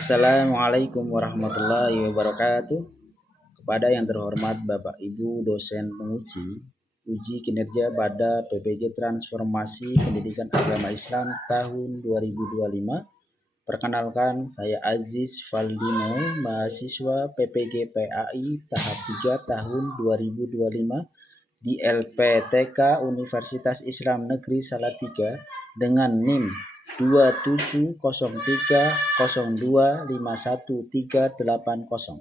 Assalamualaikum warahmatullahi wabarakatuh. Kepada yang terhormat Bapak Ibu dosen penguji uji kinerja pada PPG Transformasi Pendidikan Agama Islam tahun 2025. Perkenalkan, saya Aziz Valdino, mahasiswa PPG PAI tahap 3 tahun 2025 di LPTK Universitas Islam Negeri Salatiga dengan NIM 2703025130.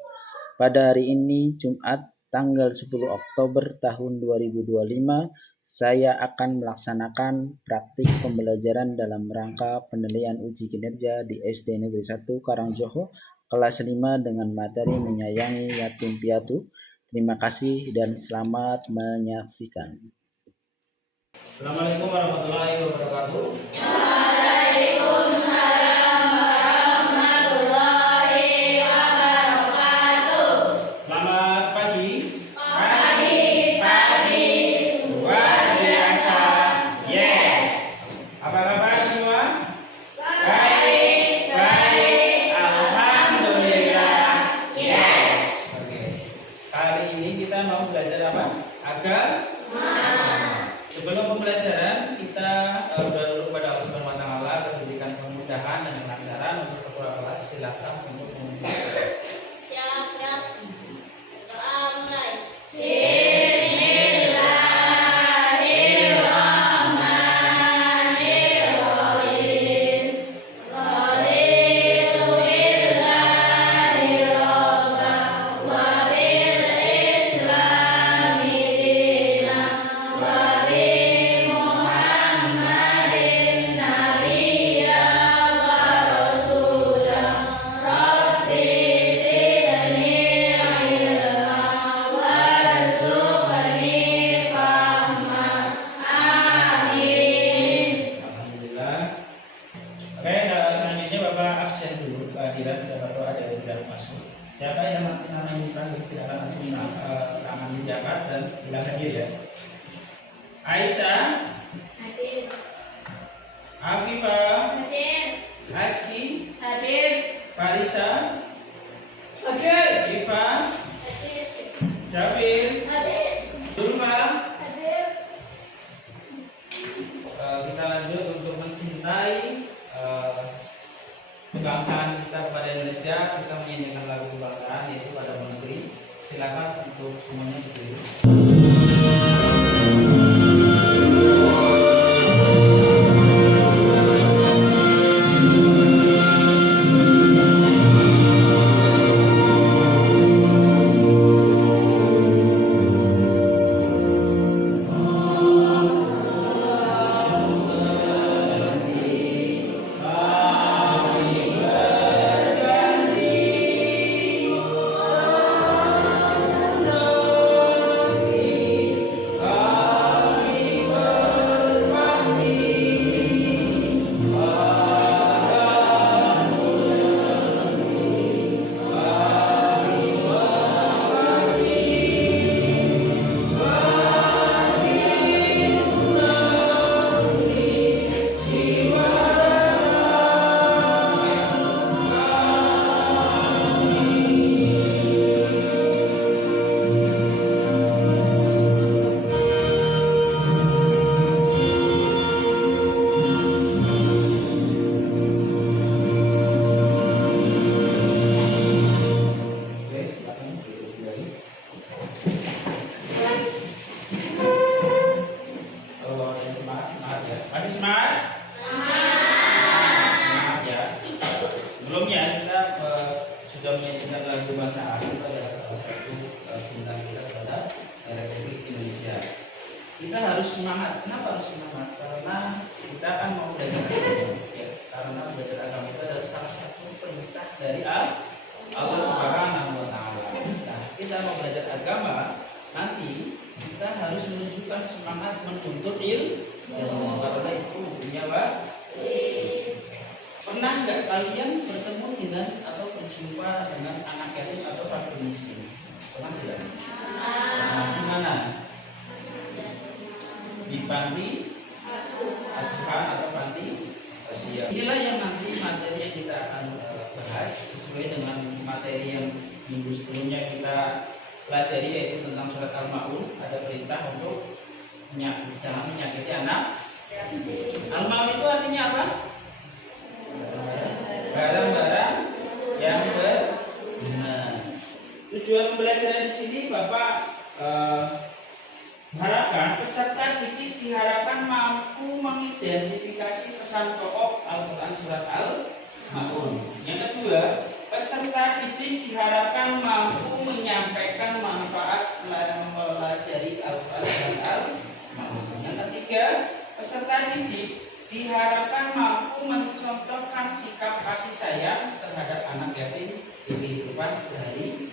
Pada hari ini Jumat tanggal 10 Oktober tahun 2025, saya akan melaksanakan praktik pembelajaran dalam rangka penilaian uji kinerja di SD Negeri 1 Karangjoho kelas 5 dengan materi menyayangi yatim piatu. Terima kasih dan selamat menyaksikan. Assalamualaikum warahmatullahi wabarakatuh. Waalaikumsalam warahmatullahi wabarakatuh. Selamat pagi. Pagi. Luar biasa. Yes. Apa kabar semua? Baik. Alhamdulillah. Yes. Oke. Kali ini kita mau belajar apa? Sebelum pembelajaran kita berdoa kepada Allah Subhanahu wa taala agar diberikan kemudahan dan kelancaran untuk ketua kelas. Silakan untuk memulai. Siap. Doa mulai. Alhamdulillah. Oke, selanjutnya Bapak absen dulu kehadiran siapa tahu ada yang tidak masuk. Siapa yang namanya dipanggil silakan langsung tangan diangkat dan bilang hadir ya. Aisyah, Hadir. Afifah, Hadir. Aski, Hadir. Farisa, Hadir. Iva, Hadir. Jafir, Hadir. Zulfa. Hadir. Kita lanjut untuk mencintai kebangsaan kita kepada Indonesia. Kita menyanyikan lagu kebangsaan yaitu pada negeri. Silakan untuk semuanya berdiri. Oke, silakan duduk kembali. Oh, yang semangat ya. Masih semangat? Semangat ya. Sebelumnya kita sudah menyanyikan lagu kebangsaan. Itu adalah salah satu cinta kita kepada Republik Indonesia. Kita harus semangat. Kenapa harus semangat? Karena kita kan mau belajar agama. Ya, karena belajar agama itu adalah salah satu perintah dari Allah Subhanahu wa taala. Nah, kita mau belajar agama, nanti kita harus menunjukkan semangat menuntut ilmu. Karena itu punya Pernah nggak kalian bertemu dengan atau berjumpa dengan anak yatim atau fakir miskin? Pernah tidak? Nah, di mana? Di panti asuhan atau panti sosial. Inilah yang nanti materi yang kita akan bahas bahas sesuai dengan materi yang minggu sebelumnya kita pelajari, yaitu tentang surat Al-Maun. Ada perintah untuk jangan menyakiti anak. Al-Maun itu artinya apa? Barang-barang yang benar. Tujuan pembelajaran di sini Bapak harapkan peserta didik diharapkan mampu mengidentifikasi pesan pokok Al-Quran surat Al-Maun. Yang kedua, peserta didik diharapkan mampu menyampaikan manfaat mempelajari Al-Quran surat Al-Maun. Yang ketiga, peserta didik diharapkan mampu mencontohkan sikap kasih sayang terhadap anak yatim di kehidupan sehari-hari.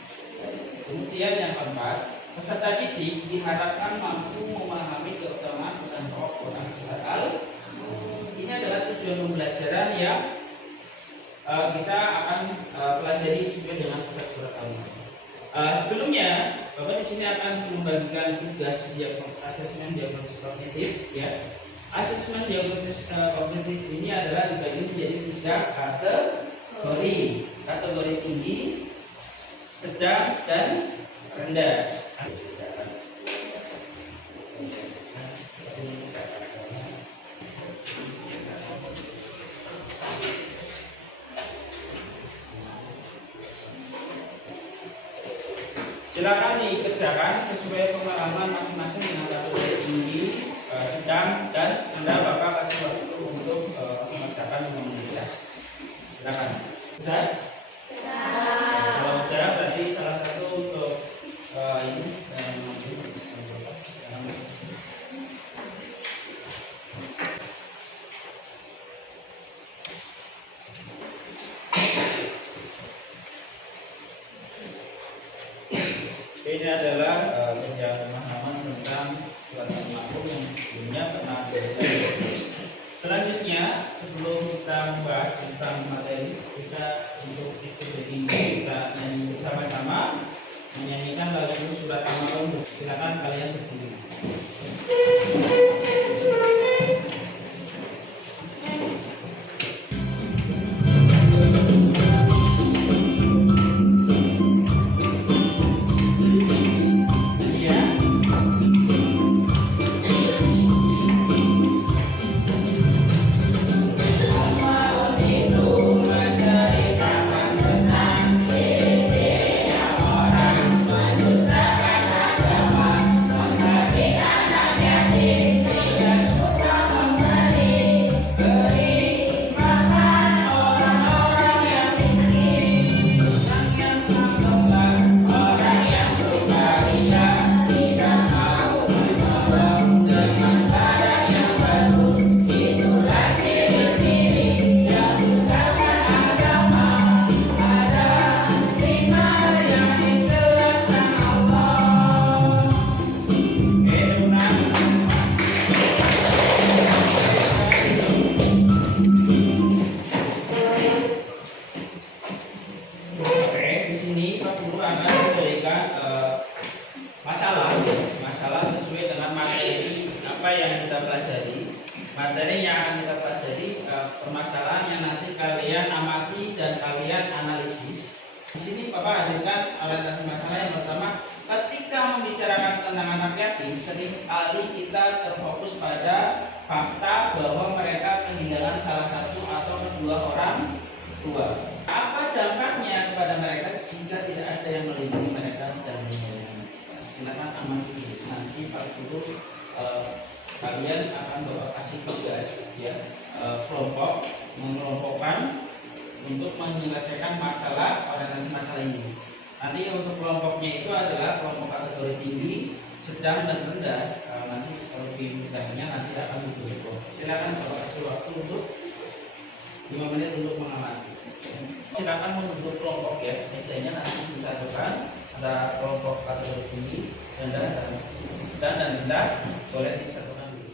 Kemudian yang keempat, peserta didik diharapkan mampu memahami keutamaan pesan pokok Quran surat Al-Maun. Ini adalah tujuan pembelajaran yang kita akan pelajari sesuai dengan pesan surat Al-Maun. Sebelumnya, Bapak di sini akan membagikan tugas asesmen diagnosis kognitif, ya. Asesmen diagnosis kognitif ini adalah dibagi menjadi 3 kategori. Kategori tinggi, sedang, dan rendah. Silakan dikerjakan sesuai pengalaman masing-masing dengan kategori tinggi, sedang, dan rendah. Bapak kasih waktu untuk mengerjakan 5 menit, ya. Silakan. Sudah? Kalau sudah, berarti salah satu untuk ini ini adalah pemahaman tentang surat Al-Maun yang sebelumnya pernah dibahas. Selanjutnya, sebelum kita membahas tentang materi, kita untuk isi ini kita nyanyi bersama-sama, menyanyikan lagu surat Al-Maun. Silakan kalian berdiri. Masalah sesuai dengan materi apa yang kita pelajari. Materi yang akan kita pelajari permasalahan yang nanti kalian amati dan kalian analisis. Di sini Bapak hadirkan orientasi masalah yang pertama. Ketika membicarakan tentang anak yatim, sering kali kita terfokus pada fakta bahwa mereka kehilangan salah satu atau kedua orang tua. Apa dampaknya kepada mereka jika tidak ada yang melindungi mereka dan melindungi mereka? Silakan amati nanti Pak Guru, kalian akan Bapak kasih tugas, ya, kelompok mengelompokkan untuk menyelesaikan masalah orientasi masalah ini. Nanti untuk kelompoknya itu adalah kelompok kategori tinggi, sedang, dan rendah. Nanti kalau lebih mudahnya nanti akan diberi kelompok. Silakan Bapak kasih waktu untuk 5 menit untuk mengamati. Silakan membentuk kelompok, ya. Mejanya nanti kita depan ada kelompok kategori tinggi, rendah, dan sedang, dan rendah. Boleh disatukan dulu.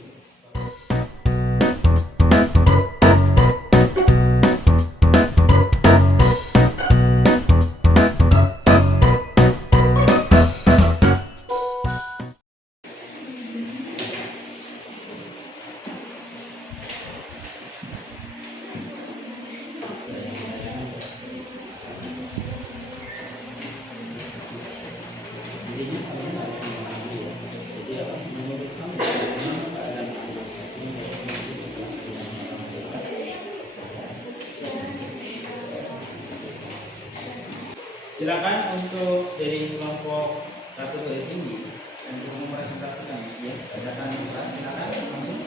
Silakan untuk dari kelompok kategori tinggi untuk mempresentasikan ya. Bacakan kelas, silakan langsung.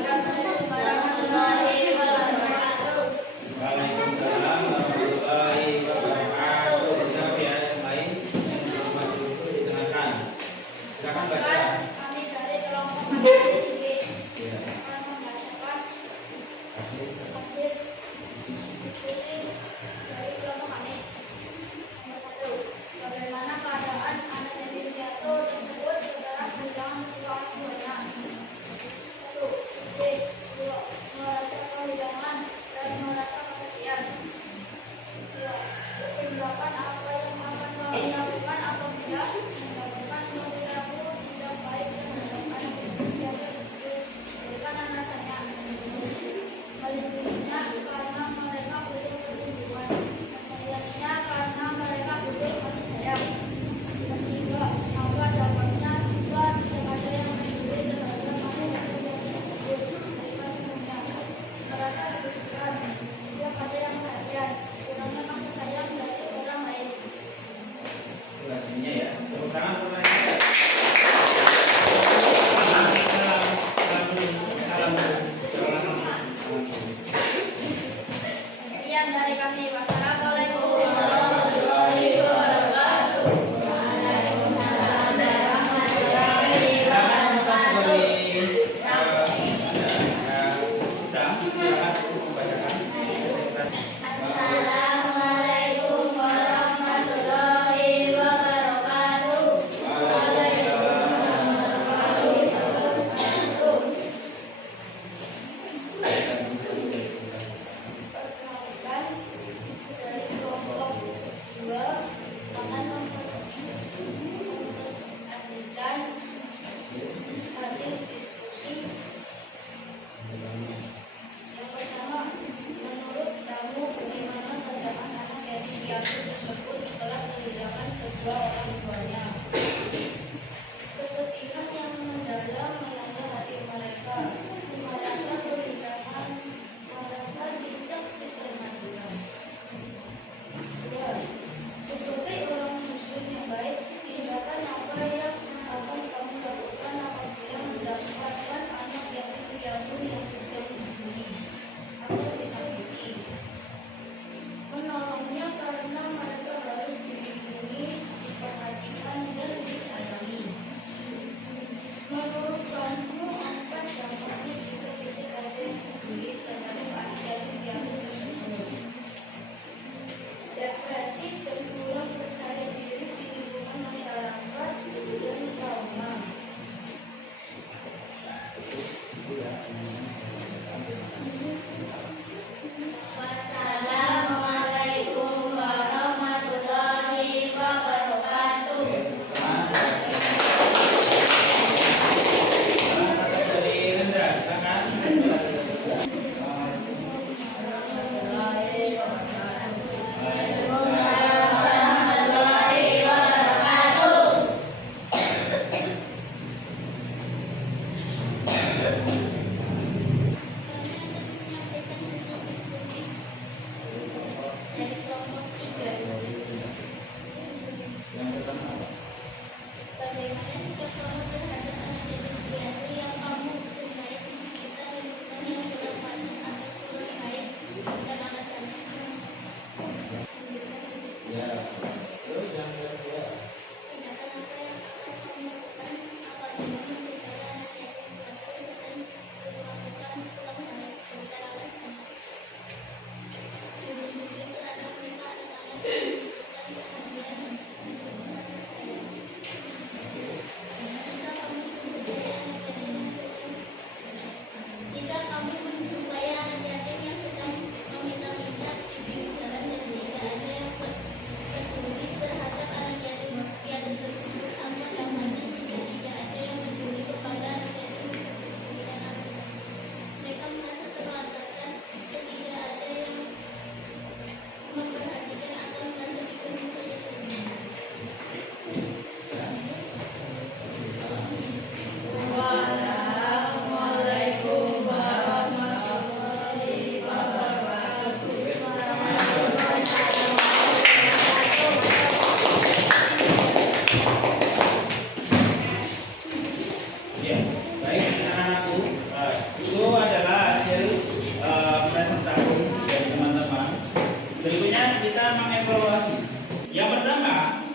Assalamualaikum warahmatullahi wabarakatuh. Waalaikumsalam warahmatullahi wabarakatuh. Bisa pihak yang lain yang belum maju itu ditenangkan. Silakan baca. Kami dari kelompok kategori tinggi Ya. akan membacakan Kasih. hasil diskusi dari kelompok kami. Nomor 1. Bagaimana keadaan anak yatim piatu tersebut setelah kehilangan kedua orang tuanya? 1. B. Merasa kehilangan dan merasa kesepian. 2. Tindakan apa yang akan kami lakukan apabila mendapatkan perilaku tidak baik terhadap anak yatim piatu tersebut? Berikan alasannya. Melindunginya karena mereka butuh perlindungan. Menyayanginya karena mereka butuh kasih sayang. Ketiga, apa dampaknya jika tidak ada yang peduli terhadap anak yatim piatu tersebut? Berikan umumnya. Merasa dibutuhkan. Tidak ada yang perhatian. Kurangnya kasih sayang dari orang lain. Itu hasilnya ya. Tepuk tangan untuk mereka. Sekian dari kami. Wassalamualaikum warahmatullahi wabarakatuh. Assalamualaikum warahmatullahi wabarakatuh. Perkenalkan, dari kelompok 2 akan mempresentasikan hasil diskusi. Yang pertama, menurut kamu bagaimana keadaan anak yatim piatu tersebut setelah kehilangan kedua orang tuanya? Kesedihan yang mendalam melanda hati mereka, merasa kehilangan, merasa tidak diperhatikan. 2. Sebagai orang muslim yang baik, tindakan apa yang akan kamu lakukan apabila mendapatkan anak yatim piatu yang sedang dibuli agar disakiti? Menolongnya karena mereka harus dilindungi, diperhatikan, dan disayangi. Menurut kamu, apa dampaknya jika tidak ada yang peduli terhadap anak yatim piatu tersebut? Depresi dan kurang percaya diri di lingkungan masyarakat dan trauma. Wassalamualaikum warahmatullahi wabarakatuh. Dari Rendra, silakan. Warahmatullahi wabarakatuh. Dari kelompok 3. Yang pertama apa? Bagaimana sikap kamu terhadap anak yatim piatu yang kamu jumpai di sekitar lingkungan yang kurang pantas atau kurang baik? Bukan alasannya. Ya. Terus yang kedua. Tindakan apa yang akan kamu lakukan apabila mendapatkan anak yatim piatu sedang melakukan kurang baik? Bukan alasannya. Dilindungi karena mereka adalah anak yang membutuhkan perhatian. Jika kamu menjumpai anak yatim yang sedang meminta-minta di pinggir jalan dan tidak ada yang peduli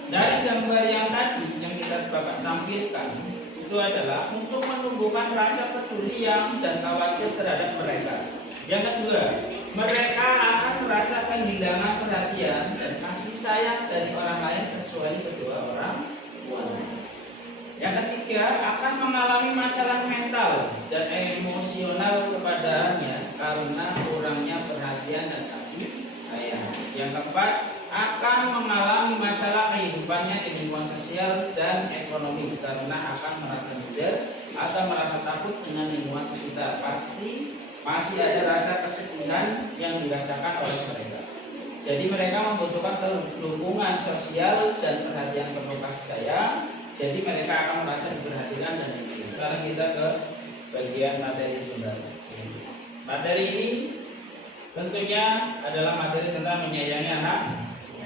dari gambar yang tadi yang kita Bapak tampilkan itu adalah untuk menumbuhkan rasa peduli yang dan khawatir terhadap mereka. Yang kedua, mereka akan merasa kehilangan perhatian dan kasih sayang dari orang lain kecuali kedua orang tua. Yang ketiga, akan mengalami masalah mental dan emosional kepadanya karena kurangnya perhatian dan kasih sayang. Yang keempat, akan mengalami masalah kehidupannya di lingkungan sosial dan ekonomi karena akan merasa minder atau merasa takut dengan lingkungan sekitar. Pasti masih ada rasa kesedihan yang dirasakan oleh mereka. Jadi mereka membutuhkan dukungan sosial dan perhatian penuh kasih sayang. Jadi mereka akan merasa diperhatikan dan diterima. Sekarang kita ke bagian materi sebenarnya. Materi ini tentunya adalah materi tentang menyayangi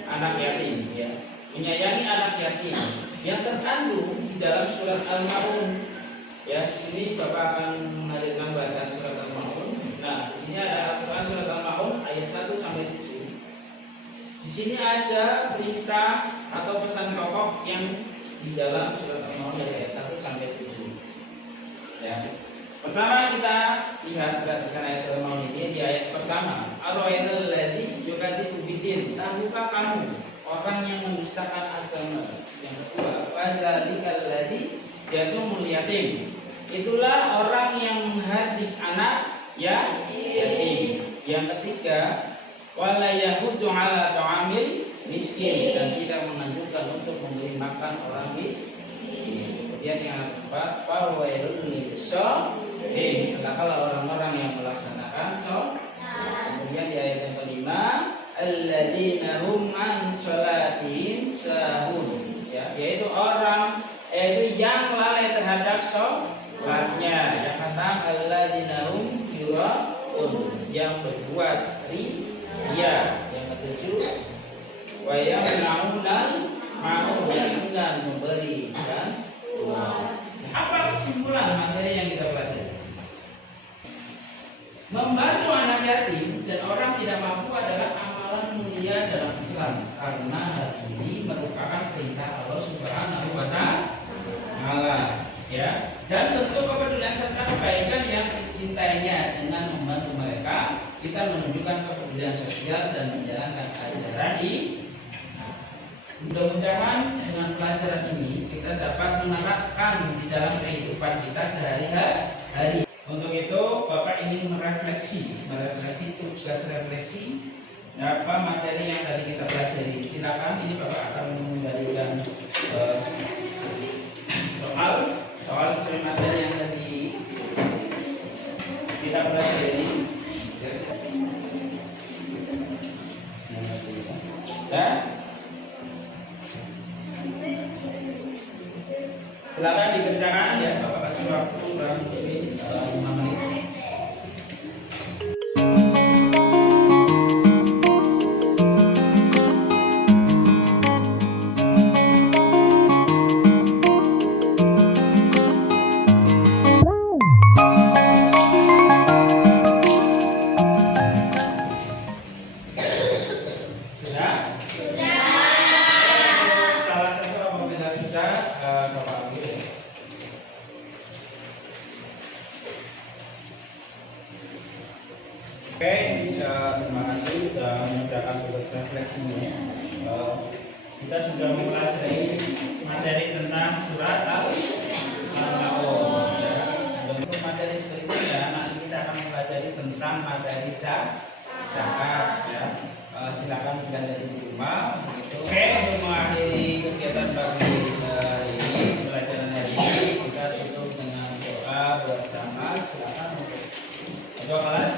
anak yatim, ya. Menyayangi anak yatim yang terkandung di dalam surat Al-Maun. Ya, di sini Bapak akan menghadirkan bacaan surat Al-Maun. Nah, di sini ada Al-Quran surat Al-Maun ayat 1 sampai 7. Di sini ada perintah atau pesan pokok yang di dalam surat Al-Maun dari ayat 1 sampai 7. Ya. Pertama kita lihat perhatikan ayat surat Al-Maun ini di ayat pertama. Ar-Rainal ladzi yukadzibu bidin. Tahukah kamu orang yang mendustakan agama? Yang kedua, fadzalikal ladzi yadumul yatim. Itulah orang yang menghardik anak yatim. Yang ketiga, wala yahuddu ala ta'amil miskin, dan tidak menganjurkan untuk memberi makan orang miskin. Kemudian yang keempat, fawailul lil-musallin, celakalah orang-orang yang melaksanakan sholat. Kemudian di ayat yang kelima, alladzina hum an sholatihim sahun, ya, yaitu yang lalai terhadap sholatnya. Yang keenam, alladzina hum yuraun, yang berbuat riya. Yang ketujuh, wa yamna'unal ma'ruf, dan memberikan uang. Apa kesimpulan materi yang kita pelajari? Membantu anak yatim dan orang tidak mampu adalah amalan mulia dalam Islam karena hal ini merupakan perintah Allah Subhanahu wa Ta'ala, ya. Dan bentuk kepedulian serta kebaikan yang dicintainya. Dengan membantu mereka, kita menunjukkan kepedulian sosial dan menjalankan ajaran ini. Mudah-mudahan dengan pelajaran ini kita dapat menerapkan di dalam kehidupan kita sehari-hari. Untuk itu Bapak ingin merefleksi tugas refleksi apa materi yang tadi kita pelajari. Silakan, ini Bapak akan memberikan soal sesuai materi yang tadi kita pelajari. Ya. Silakan dikerjakan, ya. Bapak kasih waktu kurang lebih 5 menit. Oke, terima kasih sudah mengerjakan tugas refleksinya. Kita sudah mempelajari materi tentang surat Al-Maun. Ya. Untuk materi berikutnya nanti kita akan mempelajari tentang materi zakat. Ya. Silakan belajar di rumah. Oke, untuk mengakhiri kegiatan pagi hari ini, pelajaran hari ini, kita tutup dengan doa bersama. Silakan untuk doa.